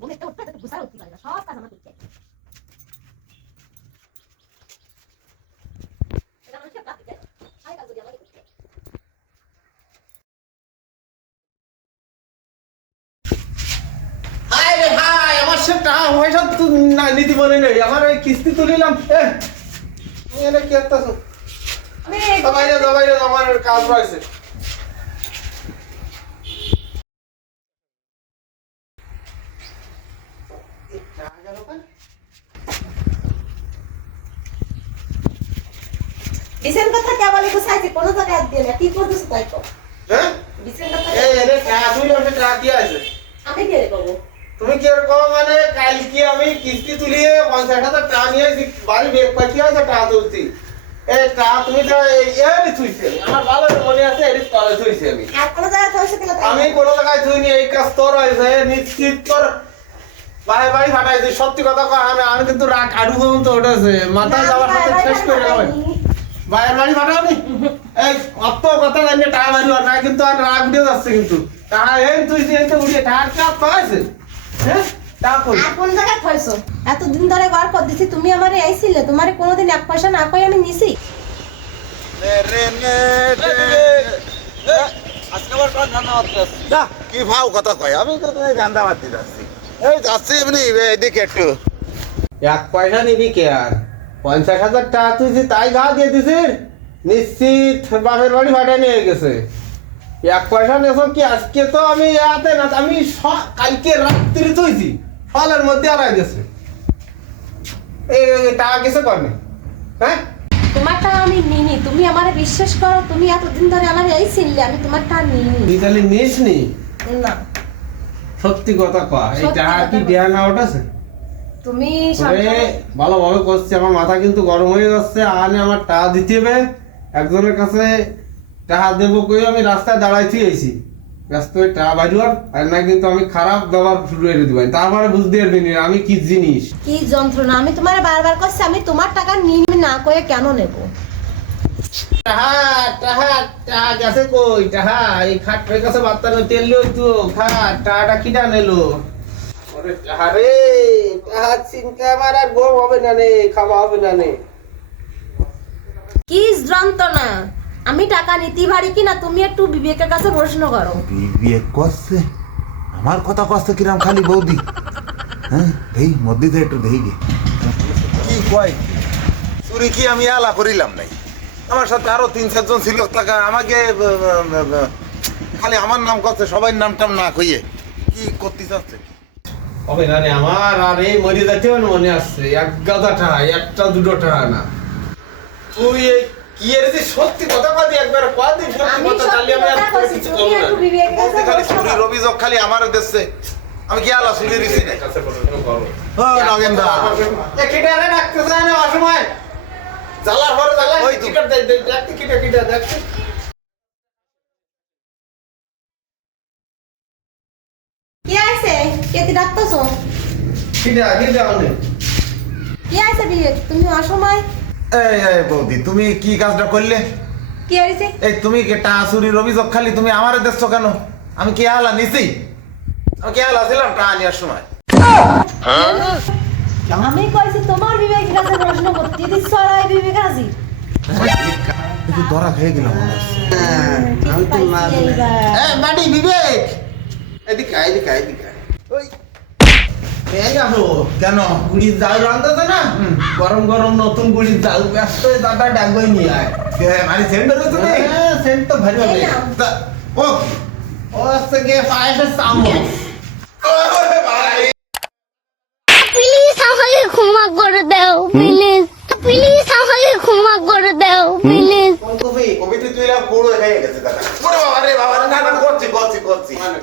ঘুমেতে উঠতে তো গুছাই উঠতে পারে না, সব কাজ আমার করতে হয়। এটা মানুষের প্রাপ্তি দেয়, সারা কাজ যদি আমাকে করতে হয়। হাই রে হাই, আমার সে টাকা পয়সা না নীতি মনে নেই, আমার ওই কিস্তি তুলিলাম। এনে কি করতেছো? আমার কাজ রয়েছে। বিছেন কথা কে বলে গুছাইছি, কোনো জায়গায় দিয়ে না, কি করতেছ তাই তো? হ্যাঁ? বিছেন কথা এনে টাকা তুলিলাম, সে টাকা কি আছে? আমি কি রে করবো? তুমি কি আর কও, মানে কালকে আমি কিস্তি তুলিয়ে 50,000 টাকা নিয়ে বাড়ি বেগ পাঠিয়ে আছে টাকা তুলছি। এই টাকা তুমি তো এনে থুইছে, আমার ভালো মনে আছে, এর তলে থুইছি আমি। আর কোনো জায়গায় থইছে কিনা তাই? আমি কোনো জায়গায় থুইনি, এই কাজ তোর হয়েছে নিশ্চিত তোর বাড়ি বাড়ি ফাটাইছি। সত্যি কথা কয়, আমি কিন্তু রাগ আড়ু পর্যন্ত উঠেছে, মাথায় যাওয়ার সাথে শেষ করে গেলাম। বাইরের বাড়ি ফাটাওনি? এই অত কথা জানিয়ে টাকা বাড়ি না, কিন্তু আর রাগ উঠে যাচ্ছে। কিন্তু টাকা এই তুই এই তো উঠে টাকা চাপ পাইছে। হ্যাঁ টাকা কই? আর কোন জায়গায় থইছো? এতদিন ধরে ঘর কর দিছি, তুমি আমারে আইছিলে, তোমারে কোনোদিন এক পয়সা না কই আমি নিছি? কি ভাও কথা কয়, আমি তো ধান্দা বাদ যাচ্ছি, এই যাচ্ছি এমনি এদিকে একটু। এক পয়সা নিবি কে আর? 50,000 টাকা তুই তাই ঘা দিয়ে দিছিস, নিশ্চিত বাপের বাড়ি ফাটাই নিয়ে গেছে। এক পয়সা নেছো কি আজকে? তো আমি ইয়াতে না, আমি কালকে রাত্রি তুইছি, ফলের মধ্যে আর গেছে। এই টাকা কিছু করনি। হ্যাঁ তোমার টাকা আমি নিনি, তুমি আমারে বিশ্বাস করো, তুমি এতদিন ধরে আমারে আইছিলে, আমি তোমার টাকা নিনি তুই তাহলে নিস নি? না। সত্যি কথা কয়, এই সত্যি টাকা কথা কি বল। দেয়া না ওঠাছে? তুমি ভালোভাবে করছি, আমার মাথা কিন্তু গরম হয়ে যাচ্ছে। আনে আমার টাকা দিতে হবে, একজনের কাছে টাকা দেবো কই আমি রাস্তায় দাঁড়াইছি আইছি, ব্যস্ত হয়ে টাকা বাজুয়ার আর না, কিন্তু আমি খারাপ ব্যবহার শুরু করে দিব, তারপরে বুঝতে পারবি না আমি কি জিনিস। কি যন্ত্রণা, আমি তোমারে বারবার কইছি আমি তোমার টাকা নিনি না কয়ে কেন নেব? টাহা টাহা টাহা গেছে কই? টাহা এই খাটের কাছে বাত্তানো তেল লই তো খা, টাকাটা কিটা নেলো? ওরে টাহা রে, টাহা চিন্তা আমার আর গো হবে না নে, খাওয়া হবে না নে। কি যন্ত্রণা, আমি টাকা নিতে পারি কিনা তুমি একটু বিবেকের কাছে প্রশ্ন করো। বিয়ে করছে আমার কথা কষ্ট কিরাম খালি বৌদি। হ্যাঁ এই মধ্যে একটু দেখি গে কি কয়। চুরি কি আমি আলা করিলাম নাই, আমার সাথে আরো 3-4 জন ছিল, টাকা আমাকে খালি আমার নাম করছে, সবাই নাম টাম না কইয়ে কি করতে চাচ্ছে। হবে না রে আমার, আর এই মরে যাচ্ছে মনে আসছে, এক গাদা টাকা, একটা দুটো টাকা না। তুই এই কি এর যে সত্যি কথা কদি একবার কদিন সত্যি আমি কথা সত্যি চালি, আমি আর কথা কোনো কইছি, কিছু তুমি করব না। একটু বিবেকের কাছে বলতে খালি প্রশ্ন চুরির করো। অভিযোগ খালি আমার দিচ্ছে, আমি কি আলা চুরি দিছি না। কাছে পড়াশোনা করো। ও নগেন্দা এ কিটা রে ডাকতে যায় না অসময়, জ্বালার পরে জ্বালা ওই তো। টিকিট দেখতে কিটা কিটা দেখতে। কি আছে? কেতি ডাকতেছো? কিটা কিটা অনেক কি আছে বিবেক, তুমি অসময়? এই এই বৌদি তুমি কি কাজটা করলে? কি হয়েছে? এই তুমি টাকা চুরির অভিযোগ খালি তুমি আমারে দেখছো কেন? আমি কি আলা নিছি? আমি কি আলা ছিলাম টাকা নেওয়ার সময়? আমি কইছি তোমার বিবেকের কাছে প্রশ্ন করতে, যদি সরাই বিবেক আজি একটু ধরা খেয়ে গেলাম মনে হচ্ছে। আমি তো না পাইছি এইবার। এ মাডি বিবেক, এদিকে আয়, এদিকে আয়, এদিকে আয়। ওই এই দেখো কেন? গুড়ির জাল রান্ধাতে না, গরম গরম নতুন গুড়ির জাল, ব্যস্ত হয়ে দাদা ডাকবই নিয়ে আয়। মানে সেন্টার হচ্ছে না? হ্যাঁ, সেন্ট তো ভারী হবে। এই নাও। ও ও হচ্ছে গিয়ে পায়েসের চামচ। ভাই প্লিজ আমাকে ক্ষমা করে দাও, প্লিজ প্লিজ আমাকে ক্ষমা করে দাও, প্লিজ। কোন কবি? কবিতে তুই পুরো হয়ে গেছে দাদা। ওরে বাবা রে বাবা রে, না না করছি করছি করছি। মানে